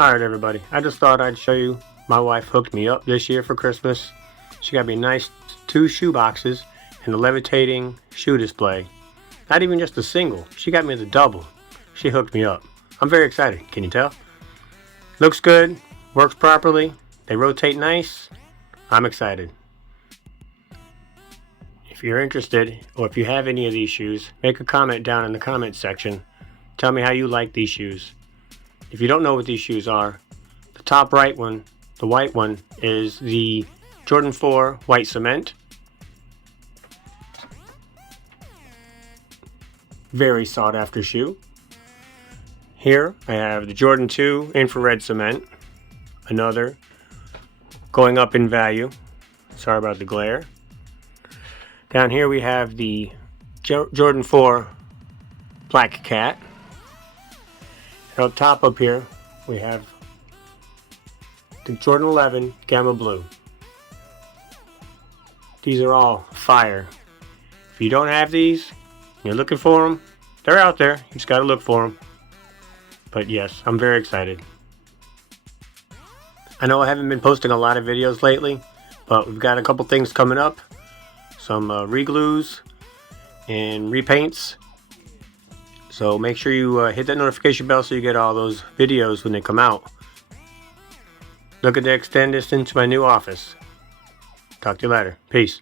Alright everybody, I just thought I'd show you. My wife hooked me up this year for Christmas. She got me nice 2 shoe boxes and a levitating shoe display. Not even just a single, she got me the double. She hooked me up. I'm very excited, can you tell? Looks good, works properly, they rotate nice. I'm excited. If you're interested, or if you have any of these shoes, make a comment down in the comment section. Tell me how you like these shoes. If you don't know what these shoes are, the top right one, the white one, is the Jordan 4 white cement. Very sought after shoe. Here I have the Jordan 2 infrared cement. Another going up in value. Sorry about the glare. Down here we have the Jordan 4 black cat. And up top up here we have the Jordan 11 Gamma Blue. These are all fire. If you don't have these, you're looking for them, they're out there. You just gotta look for them. But yes, I'm very excited. I know I haven't been posting a lot of videos lately, but we've got a couple things coming up. Some re-glues and repaints. So make sure you hit that notification bell so you get all those videos when they come out. Looking to extend this into my new office. Talk to you later. Peace.